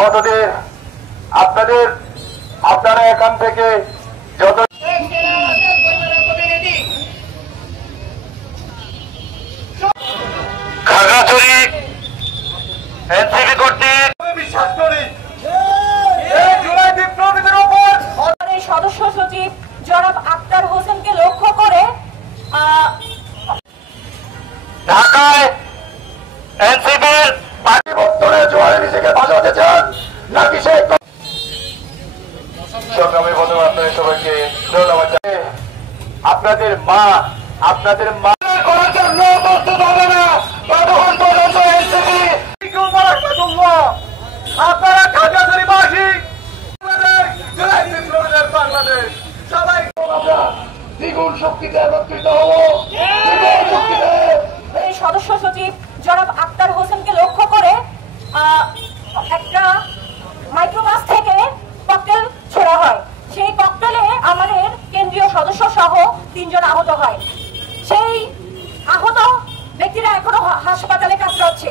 আহতদের আপনারা এখান থেকে যত খাগড়াছড়ি এনসিপি কর্তৃক বিশ্বাস করি জুলাই বিপ্লবীদের উপর সদস্য সচিব জনাব আক্তার হোসেনকে লক্ষ্য করে ঢাকায় এনসিপির পার্টি বক্তব্যে জোয়ারে নিজেকে বাজাতে চান নাকি সেই সংগ্রামী বন্ধু আপনাদের সবাইকে ধন্যবাদ জানাই। আপনাদের মা করার জন্য প্রস্তুত হবে না ততক্ষণ পর্যন্ত এনসিপি আপনারা খাগড়াছড়িবাসী জুলাই বিপ্লবীদের বাংলাদেশ সবাই আমরা দ্বিগুণ শক্তিতে একত্রিত হব। সদস্য সচিব জনাব আক্তার হোসেনকে লক্ষ্য করে একটা মাইক্রোবাস থেকে ককটেল ছোড়া হয়। সেই ককটেলে আমাদের কেন্দ্রীয় সদস্য সহ 3 জন আহত হয়। সেই আহত ব্যক্তিরা এখনো হাসপাতালে কাতরাচ্ছে।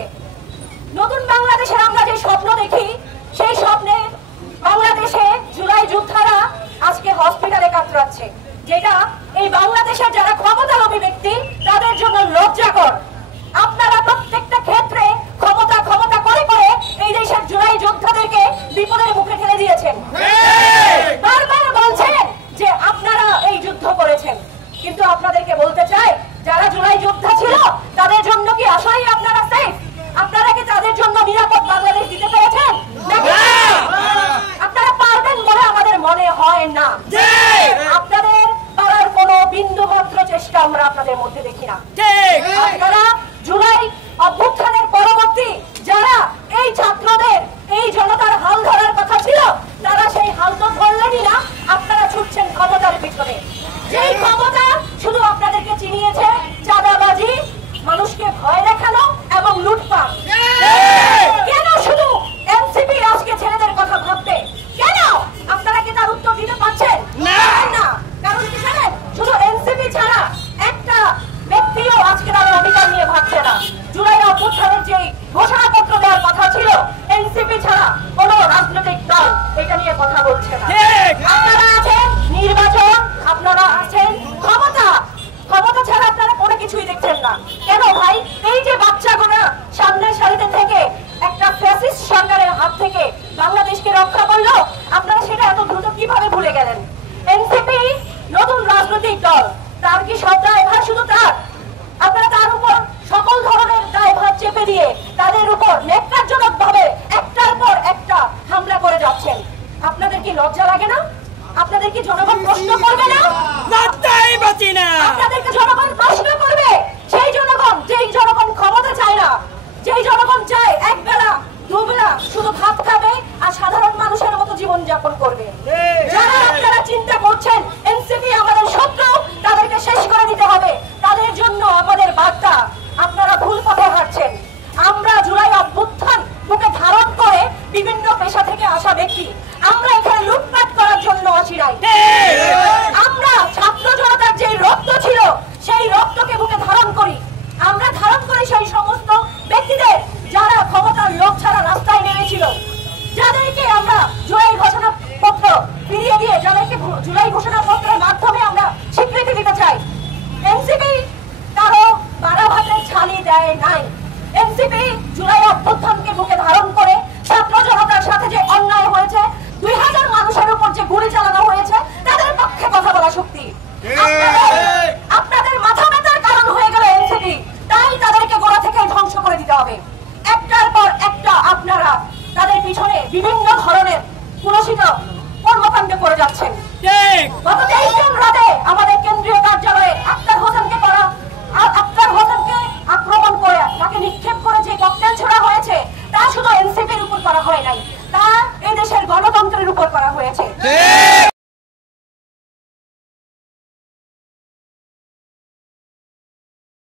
নতুন বাংলাদেশের আমরা যে স্বপ্ন দেখি সেই স্বপ্নে বাংলাদেশে জুলাই যোদ্ধারা আজকে হসপিটালে কাতরাচ্ছে, যেটা এই বাংলাদেশের যারা ক্ষমতালোভী ব্যক্তি তাদের জন্য লজ্জাকর। আপনারা প্রত্যেকটা ক্ষেত্রে ক্ষমতা করে করে এই দেশের জুলাই যোদ্ধাদেরকে বিপদের মুখে ঠেলে দিয়েছেন। বারবার বলছেন যে আপনারা এই যুদ্ধ করেছেন, কিন্তু আপনাদেরকে বলতে চাই যারা জুলাই যোদ্ধা ছিল তাদের জন্য কি আসলেই আপনারা সেফ? আপনারা কি তাদের জন্য নিরাপদ বাংলাদেশ দিতে পেরেছেন? আপনারা পারবেন বলে আমাদের মনে হয় না। আপনাদের পারার কোনো বিন্দু মাত্র চেষ্টা আমরা আপনাদের মধ্যে দেখি না। আপনারা জুলাই অভ্যুত্থানের পরবর্তী যারা এই ছাত্রদের এই জনতার হাল ধরার কথা ছিল তারা সেই হাল তো ধরলেনই না, আপনারা ছুটছেন ক্ষমতার পিছনে। যেই ক্ষমতা শুধু আপনাদেরকে চিনিয়েছে চাঁদাবাজি, মানুষকে ভয় দেখানো এবং লুটপাট। কেন শুধু এনসিপি আজকে ছেলেদের কথা ভাববে? কেন? আপনারা কি তার উত্তর দিতে পারছেন না? কারণ কি জানেন, শুধু এনসিপি ছাড়া একটা ব্যক্তিও আজকে তার অধিকার নিয়ে ভাবছে না। জুলাই অভ্যুত্থানের যে ঘোষণাপত্র দেওয়ার কথা ছিল এনসিপি ছাড়া কোন রাজনৈতিক দল এটা নিয়ে কথা বলছে না। আপনারা আছেন নির্বাচন, আপনারা আছেন ক্ষমতা ছাড়া আপনারা কোনো কিছুই দেখছেন না। কেন ভাই? এই যে বাচ্চাগুলো সামনের সারিতে থেকে একটা ফ্যাসিস্ট সরকারের হাত থেকে বাংলাদেশকে রক্ষা করলো, আপনারা সেটা এত দ্রুত কিভাবে ভুলে গেলেন? এনসিপি নতুন রাজনৈতিক দল, তার কি সব দায়ভার শুধু তার? আপনারা তার উপর সকল ধরনের দায়ভার চেপে দিয়ে তাদের উপর ন্যাক্কারজনক ভাবে একটার পর একটা হামলা করে যাচ্ছেন। আপনাদের কি লজ্জা লাগে না? আপনাদের কি জনগণ প্রশ্ন করবে না? আপনাদেরকে জনগণ প্রশ্ন করবে। সেই জনগণ যেই জনগণ ক্ষমতা চায় না, যেই জনগণ চায় একবেলা দুবেলা শুধু ভাত খাবে আর সাধারণ মানুষের মতো জীবন যাপন করবে। যারা আপনারা চিন্তা করছেন এনসিপি আমাদের শত্রু, তাদেরকে শেষ করে দিতে হবে, তাদের জন্য আমাদের বার্তা আপনারা ভুল পথে হাঁটছেন। আমরা জুলাই অভ্যুত্থান বুকে ধারণ করে বিভিন্ন পেশা থেকে আসা ব্যক্তি, আমরা এখানে লুটপাট করার জন্য আসি নাই। আমরা ছাত্র জনতার যে রক্ত ছিল সেই রক্তকে বুকে ধারণ করি। আমরা ধারণ করি সেই সমস্ত ব্যক্তিদের যারা ক্ষমতার লোভ ছাড়া রাস্তায় নেমেছিল, যাদেরকে আমরা জুলাই ঘোষণাপত্র ফিরিয়ে দিয়ে যাদেরকে জুলাই ঘোষণাপত্রের মাধ্যমে আমরা স্বীকৃতি দিতে চাই। এনসিপি কারো বাড়া ভাতের ছালি দেয় নাই। এনসিপি জুলাই অভ্যুত্থানকে বুকে ধারণ করে ছাত্র জনতার সাথে যে অন্যায় হয়েছে, 2000 মানুষের উপর যে গুলি চালানো হয়েছে, তাদের পক্ষে কথা বলা শক্তি। আপনাদের মাথা ব্যথার কারণ হয়ে গেল এনসিপি, তাই তাদেরকে গোড়া থেকে ধ্বংস করে দিতে হবে। একটার পর একটা আপনারা তাদের পিছনে বিভিন্ন ধরনের কুলসিত কর্মকাণ্ড করে যাচ্ছেন। গত 23 জন রাতে আমাদের কেন্দ্রীয় কার্যালয়ে আক্তার হোসেনকে আক্রমণ করে তাকে নিক্ষেপ করে যে ককটেল ছোড়া হয়েছে তা শুধু এনসিপির উপর করা হয় নাই, তা এই দেশের গণতন্ত্রের উপর করা হয়েছে।